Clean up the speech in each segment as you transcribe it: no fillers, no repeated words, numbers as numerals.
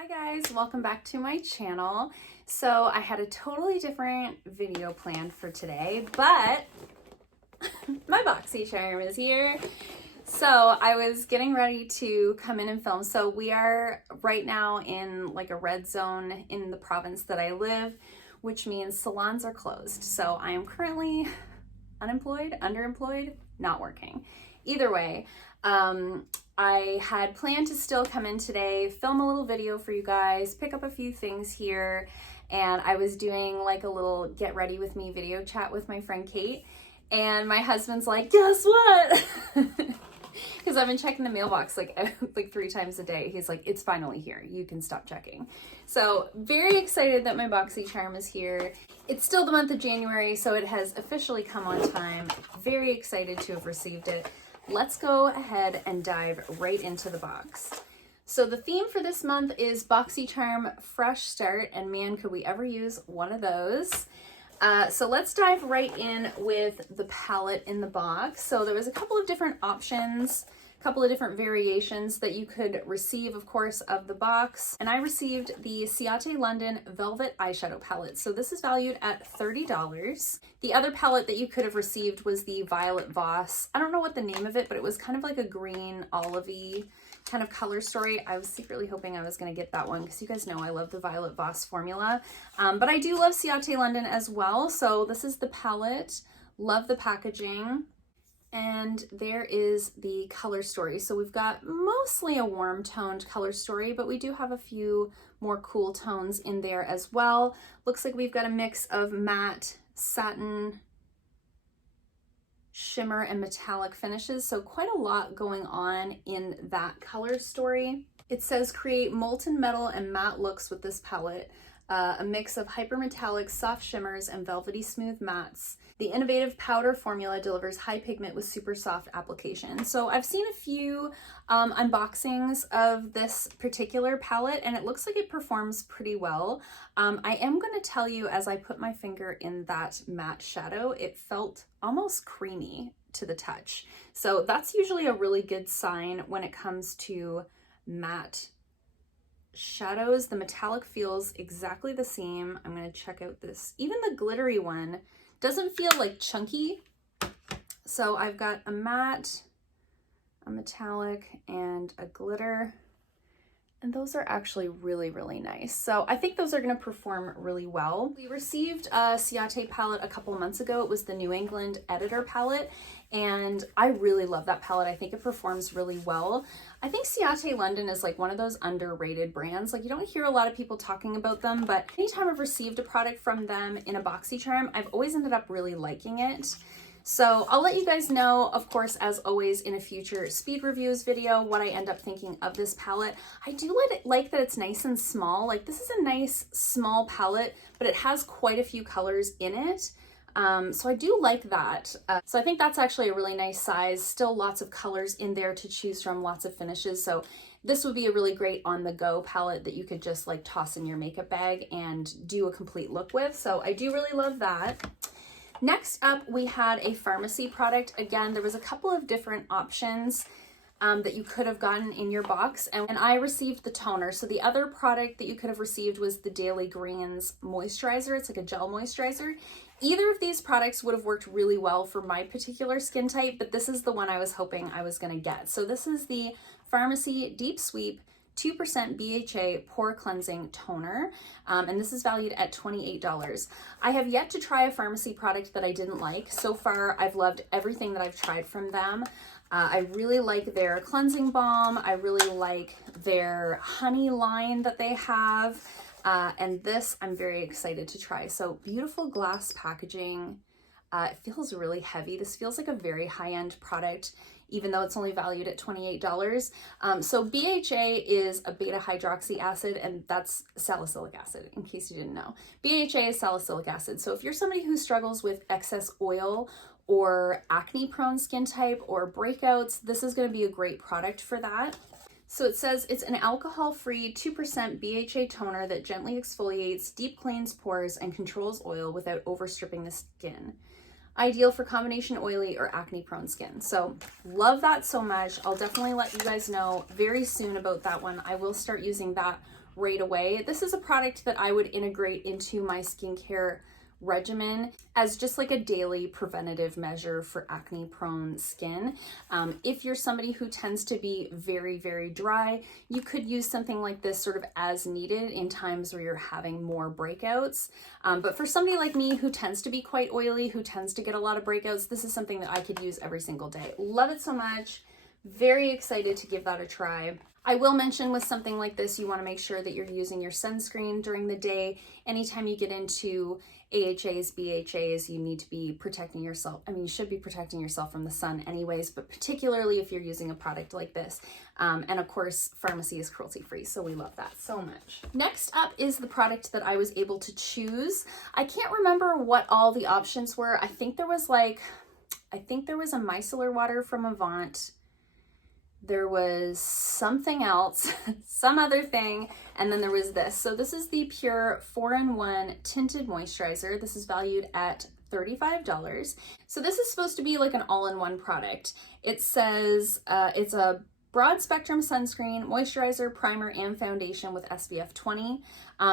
Hi guys, welcome back to my channel. So I had a totally different video planned for today, but my Boxycharm is here. So I was getting ready to come in and film. So we are right now in like a red zone in the province that I live, which means salons are closed. So I am currently unemployed, underemployed, not working. Either way, I had planned to still come in today, film a little video for you guys, pick up a few things here, and I was doing like a little get ready with me video chat with my friend Kate, and my husband's like, guess what? Because I've been checking the mailbox like 3 times a day. He's like, it's finally here. You can stop checking. So very excited that my Boxycharm is here. It's still the month of January, so it has officially come on time. Very excited to have received it. Let's go ahead and dive right into the box. So the theme for this month is Boxycharm Fresh Start, and man, could we ever use one of those. So let's dive right in with the palette in the box. So there was a couple of different options, a couple of different variations that you could receive, of course, of the box. And I received the Ciate London Velvet Eyeshadow Palette. So this is valued at $30. The other palette that you could have received was the Violet Voss. I don't know what the name of it, but it was kind of like a green olivey kind of color story. I was secretly hoping I was going to get that one because you guys know I love the Violet Voss formula. But I do love Ciate London as well. So this is the palette. Love the packaging. And there is the color story. So we've got mostly a warm toned color story, but we do have a few more cool tones in there as well. Looks like we've got a mix of matte, satin, shimmer, and metallic finishes. So quite a lot going on in that color story. It says create molten metal and matte looks with this palette. A mix of hypermetallic soft shimmers and velvety smooth mattes. The innovative powder formula delivers high pigment with super soft application. So I've seen a few unboxings of this particular palette, and it looks like it performs pretty well. I am going to tell you, as I put my finger in that matte shadow, it felt almost creamy to the touch. So that's usually a really good sign when it comes to matte shadows. The metallic feels exactly the same. I'm going to check out this. Even the glittery one doesn't feel like chunky. So I've got a matte, a metallic, and a glitter. And those are actually really, really nice. So I think those are going to perform really well. We received a Ciate palette a couple months ago. It was the New England Editor palette, and I really love that palette. I think it performs really well. I think Ciate London is like one of those underrated brands. Like, you don't hear a lot of people talking about them, but anytime I've received a product from them in a Boxycharm, I've always ended up really liking it. So I'll let you guys know, of course, as always, in a future speed reviews video, what I end up thinking of this palette. I do like that it's nice and small. Like, this is a nice small palette, but it has quite a few colors in it. So I do like that. So I think that's actually a really nice size. Still lots of colors in there to choose from, lots of finishes. So this would be a really great on-the-go palette that you could just like toss in your makeup bag and do a complete look with. So I do really love that. Next up, we had a Farmacy product. Again, there was a couple of different options that you could have gotten in your box, and I received the toner. So the other product that you could have received was the Daily Greens moisturizer. It's like a gel moisturizer. Either of these products would have worked really well for my particular skin type, but this is the one I was hoping I was going to get. So this is the Farmacy Deep Sweep 2% BHA Pore Cleansing Toner, and this is valued at $28. I have yet to try a Farmacy product that I didn't like. So far, I've loved everything that I've tried from them. I really like their cleansing balm. I really like their honey line that they have, and this I'm very excited to try. So beautiful glass packaging. It feels really heavy. This feels like a very high-end product, even though it's only valued at $28. So BHA is a beta hydroxy acid, and that's salicylic acid, in case you didn't know. BHA is salicylic acid. So if you're somebody who struggles with excess oil or acne-prone skin type or breakouts, this is going to be a great product for that. So it says it's an alcohol-free 2% BHA toner that gently exfoliates, deep cleans pores, and controls oil without overstripping the skin. Ideal for combination oily or acne prone skin. So love that so much. I'll definitely let you guys know very soon about that one. I will start using that right away. This is a product that I would integrate into my skincare regimen as just like a daily preventative measure for acne prone skin. If you're somebody who tends to be very, very dry, you could use something like this sort of as needed in times where you're having more breakouts. But for somebody like me who tends to be quite oily, who tends to get a lot of breakouts, this is something that I could use every single day. Love it so much. Very excited to give that a try. I will mention with something like this, you want to make sure that you're using your sunscreen during the day. Anytime you get into AHAs, BHAs, you need to be protecting yourself. I mean, you should be protecting yourself from the sun anyways, but particularly if you're using a product like this. And of course, Farmacy is cruelty-free, so we love that so much. Next up is the product that I was able to choose. I can't remember what all the options were. I think there was a micellar water from Avant. There was something else, some other thing, and then there was this. So this is the Pure 4-in-1 Tinted Moisturizer. This is valued at $35. So this is supposed to be like an all-in-one product. It says it's a broad spectrum sunscreen, moisturizer, primer, and foundation with SPF 20.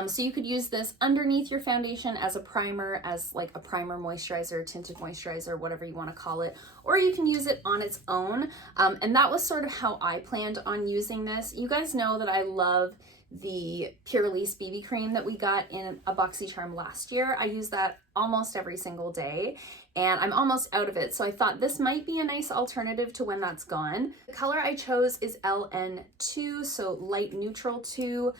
So you could use this underneath your foundation as a primer, as like a primer moisturizer, tinted moisturizer, whatever you want to call it, or you can use it on its own. And that was sort of how I planned on using this. You guys know that I love the Pure Release BB cream that we got in a Boxycharm last year. I use that almost every single day and I'm almost out of it. So I thought this might be a nice alternative to when that's gone. The color I chose is LN2, so light neutral 2.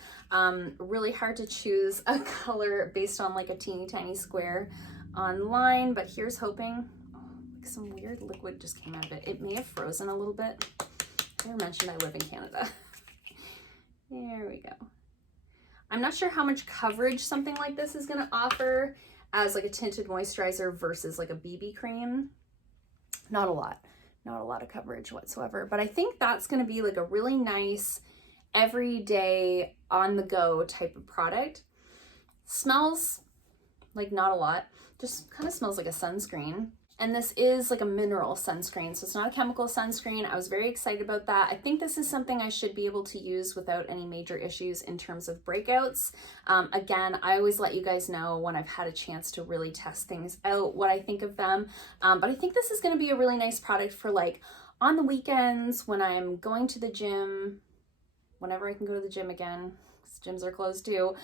Really hard to choose a color based on like a teeny tiny square online, but here's hoping. Oh, like some weird liquid just came out of it. It may have frozen a little bit. I never mentioned I live in Canada. There we go. I'm not sure how much coverage something like this is going to offer as like a tinted moisturizer versus like a BB cream. Not a lot of coverage whatsoever, but I think that's going to be like a really nice everyday on the go type of product. Smells like not a lot, just kind of smells like a sunscreen. And this is like a mineral sunscreen, so it's not a chemical sunscreen. I was very excited about that. I think this is something I should be able to use without any major issues in terms of breakouts. Again, I always let you guys know when I've had a chance to really test things out, what I think of them. But I think this is gonna be a really nice product for like on the weekends when I'm going to the gym, whenever I can go to the gym again, because gyms are closed too.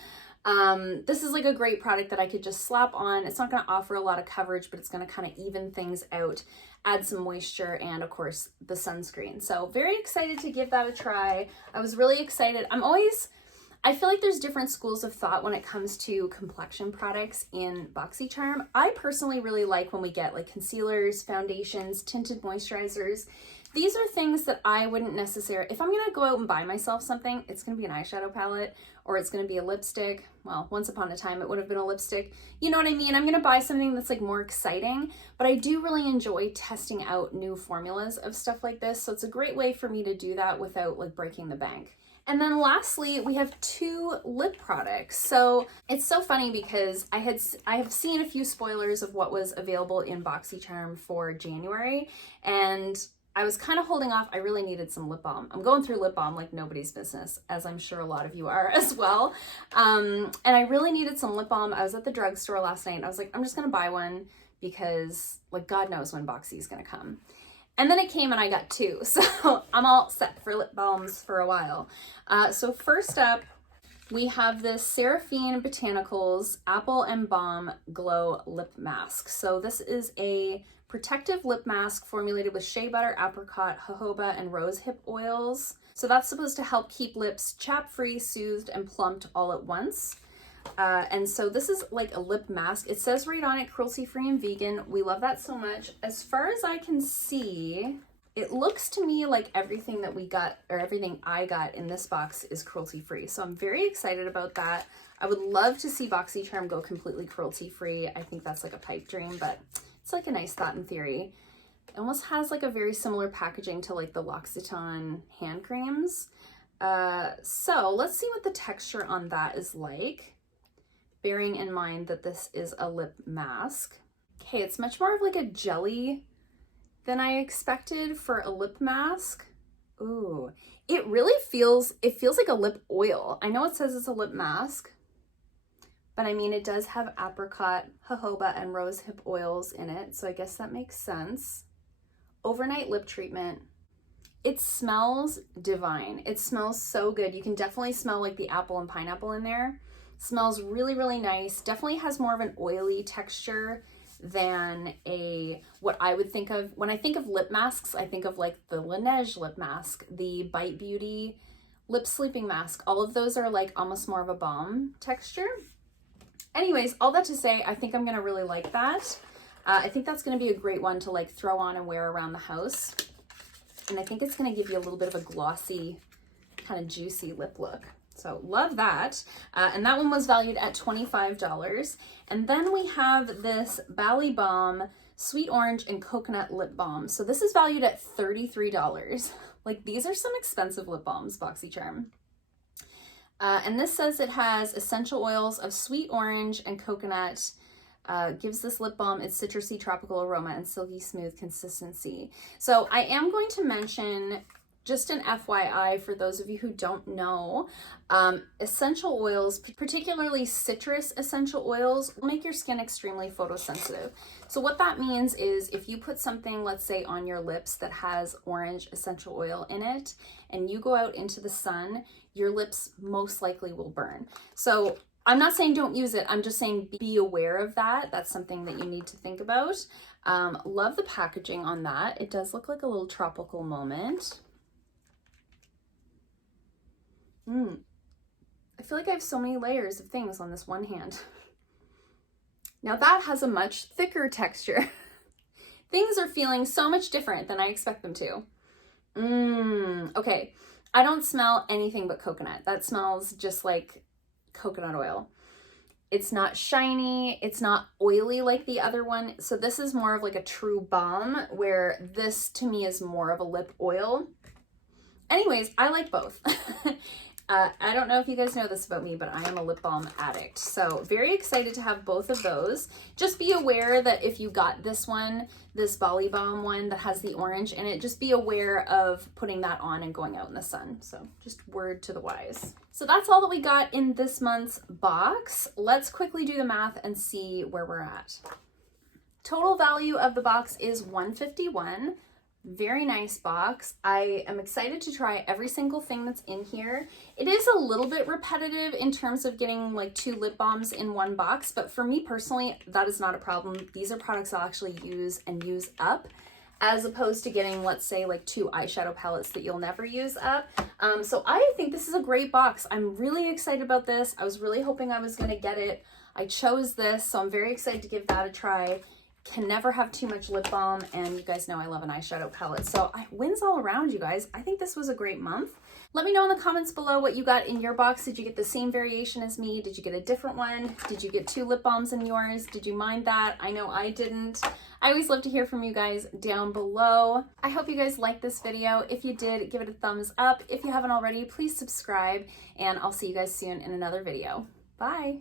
This is like a great product that I could just slap on. It's not going to offer a lot of coverage, but it's going to kind of even things out, add some moisture, and of course the sunscreen. So very excited to give that a try. I was really excited. I feel like there's different schools of thought when it comes to complexion products in Boxycharm. I personally really like when we get like concealers, foundations, tinted moisturizers. These are things that I wouldn't necessarily, if I'm going to go out and buy myself something, it's going to be an eyeshadow palette or it's going to be a lipstick. Well, once upon a time it would have been a lipstick. You know what I mean? I'm going to buy something that's like more exciting, but I do really enjoy testing out new formulas of stuff like this. So it's a great way for me to do that without like breaking the bank. And then lastly, we have 2 lip products. So it's so funny because I have seen a few spoilers of what was available in Boxycharm for January, and I was kind of holding off. I really needed some lip balm. I'm going through lip balm like nobody's business, as I'm sure a lot of you are as well. And I really needed some lip balm. I was at the drugstore last night and I was like, I'm just going to buy one because like God knows when Boxy is going to come. And then it came and I got 2. So I'm all set for lip balms for a while. So first up, we have this Seraphine Botanicals Apple and Balm Glow Lip Mask. So this is a protective lip mask formulated with shea butter, apricot, jojoba, and rosehip oils. So that's supposed to help keep lips chapped-free, soothed, and plumped all at once. And so this is like a lip mask. It says right on it, cruelty-free and vegan. We love that so much. As far as I can see, it looks to me like everything that we got, or everything I got in this box, is cruelty-free. So I'm very excited about that. I would love to see Boxycharm go completely cruelty-free. I think that's like a pipe dream, but it's like a nice thought in theory. It almost has like a very similar packaging to like the L'Occitane hand creams. So let's see what the texture on that is like, bearing in mind that this is a lip mask. Okay, it's much more of like a jelly than I expected for a lip mask. Ooh, it really feels like a lip oil. I know it says it's a lip mask, but I mean, it does have apricot, jojoba, and rosehip oils in it, so I guess that makes sense. Overnight lip treatment. It smells divine. It smells so good. You can definitely smell like the apple and pineapple in there. Smells really, really nice. Definitely has more of an oily texture than what I would think of. When I think of lip masks, I think of like the Laneige lip mask, the Bite Beauty lip sleeping mask. All of those are like almost more of a balm texture. Anyways, all that to say, I think I'm gonna really like that. I think that's gonna be a great one to like throw on and wear around the house. And I think it's gonna give you a little bit of a glossy, kind of juicy lip look. So love that. And that one was valued at $25. And then we have this Bali Balm Sweet Orange and Coconut Lip Balm. So this is valued at $33. Like, these are some expensive lip balms, Boxycharm. And this says it has essential oils of sweet orange and coconut. Gives this lip balm its citrusy tropical aroma and silky smooth consistency. So I am going to mention, just an FYI for those of you who don't know, essential oils, particularly citrus essential oils, will make your skin extremely photosensitive. So what that means is if you put something, let's say, on your lips that has orange essential oil in it, and you go out into the sun, your lips most likely will burn. So I'm not saying don't use it, I'm just saying be aware of that. That's something that you need to think about. Love the packaging on that. It does look like a little tropical moment. I feel like I have so many layers of things on this one hand. Now that has a much thicker texture. Things are feeling so much different than I expect them to. Okay, I don't smell anything but coconut. That smells just like coconut oil. It's not shiny, it's not oily like the other one. So this is more of like a true balm, where this to me is more of a lip oil. Anyways, I like both. I don't know if you guys know this about me, but I am a lip balm addict. So very excited to have both of those. Just be aware that if you got this one, this Bali Balm one that has the orange in it, just be aware of putting that on and going out in the sun. So just word to the wise. So that's all that we got in this month's box. Let's quickly do the math and see where we're at. Total value of the box is $151. Very nice box. I am excited to try every single thing that's in here. It is a little bit repetitive in terms of getting like 2 lip balms in one box, but for me personally, that is not a problem. These are products I'll actually use and use up, as opposed to getting, let's say, like 2 eyeshadow palettes that you'll never use up. So I think this is a great box. I'm really excited about this. I was really hoping I was gonna get it. I chose this, so I'm very excited to give that a try. Can never have too much lip balm, and you guys know I love an eyeshadow palette. So wins all around, you guys. I think this was a great month. Let me know in the comments below what you got in your box. Did you get the same variation as me? Did you get a different one? Did you get 2 lip balms in yours? Did you mind that? I know I didn't. I always love to hear from you guys down below. I hope you guys liked this video. If you did, give it a thumbs up. If you haven't already, please subscribe, and I'll see you guys soon in another video. Bye.